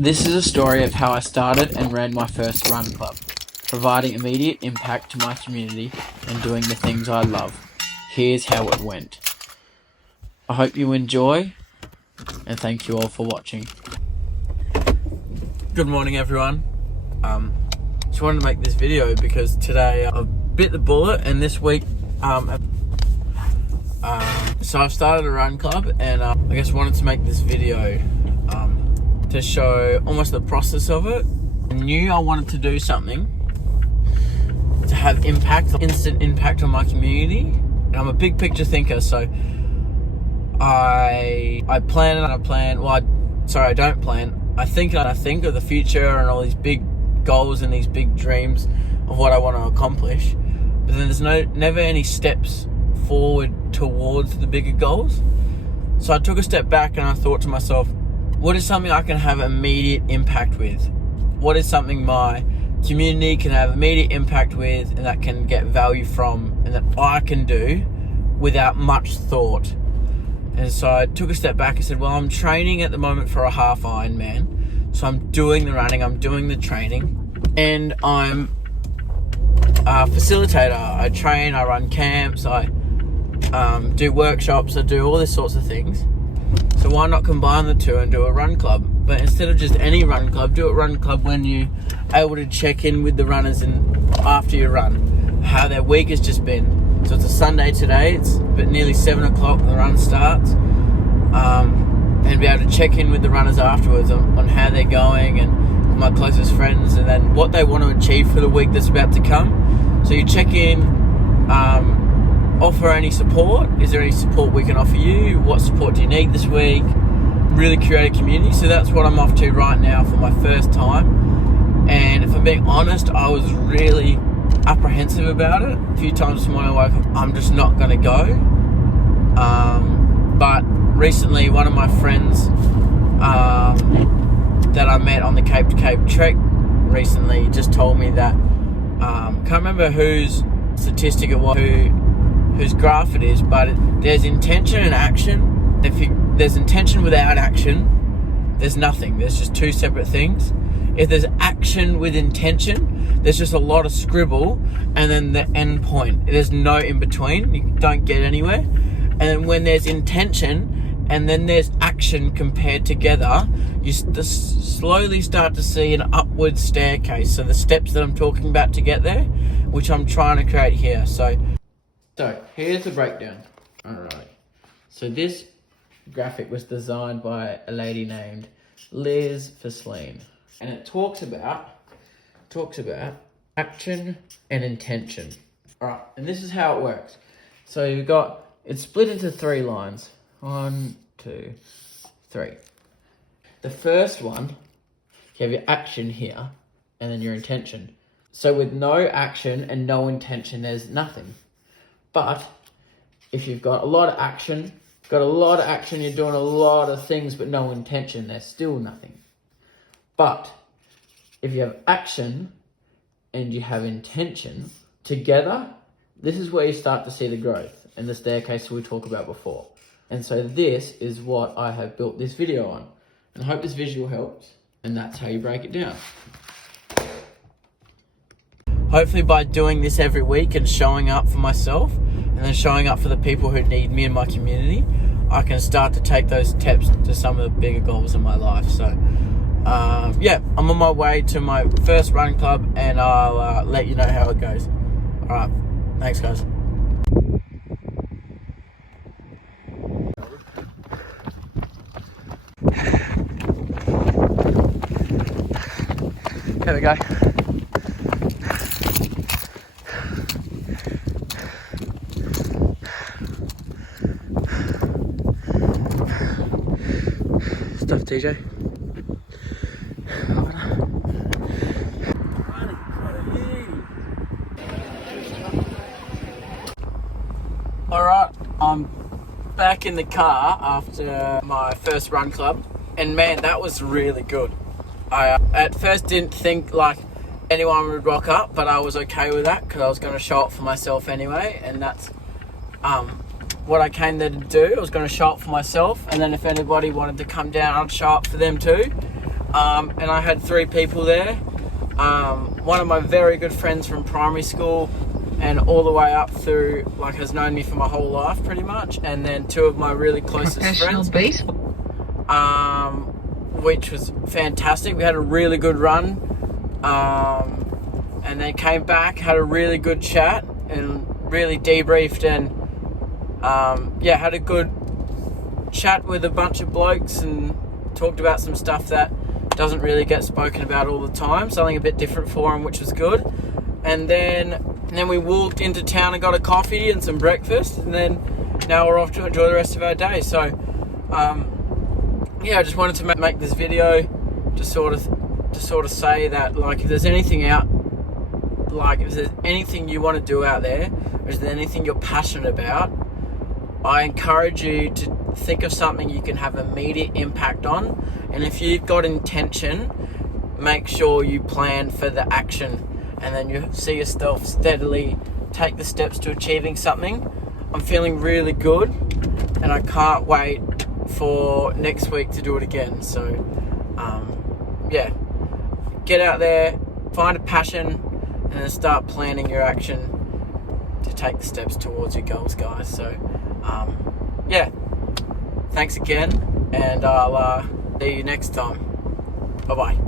This is a story of how I started and ran my first run club, providing immediate impact to my community and doing the things I love. Here's how it went. I hope you enjoy, and thank you all for watching. Good morning, everyone. Just wanted to make this video because today I bit the bullet, and this week so I've started a run club, and I guess wanted to make this video to show almost the process of it. I knew I wanted to do something to have instant impact on my community. And I'm a big picture thinker, so I plan and I plan. Well, I don't plan. I think of the future and all these big goals and these big dreams of what I want to accomplish. But then there's never any steps forward towards the bigger goals. So I took a step back and I thought to myself, what is something I can have immediate impact with? What is something my community can have immediate impact with and that can get value from and that I can do without much thought? And so I took a step back and said, well, I'm training at the moment for a half Ironman. So I'm doing the running, I'm doing the training, and I'm a facilitator. I train, I run camps, I do workshops, I do all these sorts of things. So why not combine the two and do a run club? But instead of just any run club, do a run club when you're able to check in with the runners and after you run, how their week has just been. So it's a Sunday today, it's about nearly 7 o'clock, the run starts. And be able to check in with the runners afterwards on how they're going, and my closest friends, and then what they want to achieve for the week that's about to come. So you check in, offer any support. Is there any support we can offer you? What support do you need this week? Really create a community. So that's what I'm off to right now for my first time. And if I'm being honest, I was really apprehensive about it. A few times this morning I woke up, I'm just not going to go. But recently one of my friends that I met on the Cape to Cape trek recently just told me that, can't remember whose statistic it was, whose graph it is, but there's intention and action. If there's intention without action, there's nothing. There's just two separate things. If there's action with intention, there's just a lot of scribble, and then the end point. There's no in between. You don't get anywhere. And then when there's intention and then there's action compared together, you slowly start to see an upward staircase. So the steps that I'm talking about to get there, which I'm trying to create here. So here's the breakdown. Alright. So this graphic was designed by a lady named Liz Fasleen. And it talks about action and intention. Alright, and this is how it works. So it's split into 3 lines. 1, 2, 3. The first one, you have your action here, and then your intention. So with no action and no intention, there's nothing. But if you've got a lot of action, you're doing a lot of things, but no intention, there's still nothing. But if you have action and you have intention together, this is where you start to see the growth and the staircase we talked about before. And so this is what I have built this video on. And I hope this visual helps, and that's how you break it down. Hopefully by doing this every week and showing up for myself and then showing up for the people who need me in my community, I can start to take those steps to some of the bigger goals in my life. So I'm on my way to my first run club, and I'll let you know how it goes. All right, thanks guys. There we go. Stuff, TJ. Alright, I'm back in the car after my first run club, and man, that was really good. I at first didn't think like anyone would rock up, but I was okay with that because I was going to show up for myself anyway, and that's what I came there to do. I was going to show up for myself, and then if anybody wanted to come down, I'd show up for them too. and I had 3 people there. One of my very good friends from primary school and all the way up through, like, has known me for my whole life pretty much, and then 2 of my really closest friends. Baseball. Which was fantastic. We had a really good run, and then came back, had a really good chat, and really debriefed, and had a good chat with a bunch of blokes and talked about some stuff that doesn't really get spoken about all the time, something a bit different for them, which was good. And then we walked into town and got a coffee and some breakfast, and then now we're off to enjoy the rest of our day. So I just wanted to make this video to sort of say that, like, if there's anything if there's anything you want to do out there, or is there anything you're passionate about, I encourage you to think of something you can have immediate impact on. And if you've got intention, make sure you plan for the action, and then you see yourself steadily take the steps to achieving something. I'm feeling really good, and I can't wait for next week to do it again. So get out there, find a passion, and then start planning your action to take the steps towards your goals, guys. So thanks again, and I'll see you next time. Bye bye.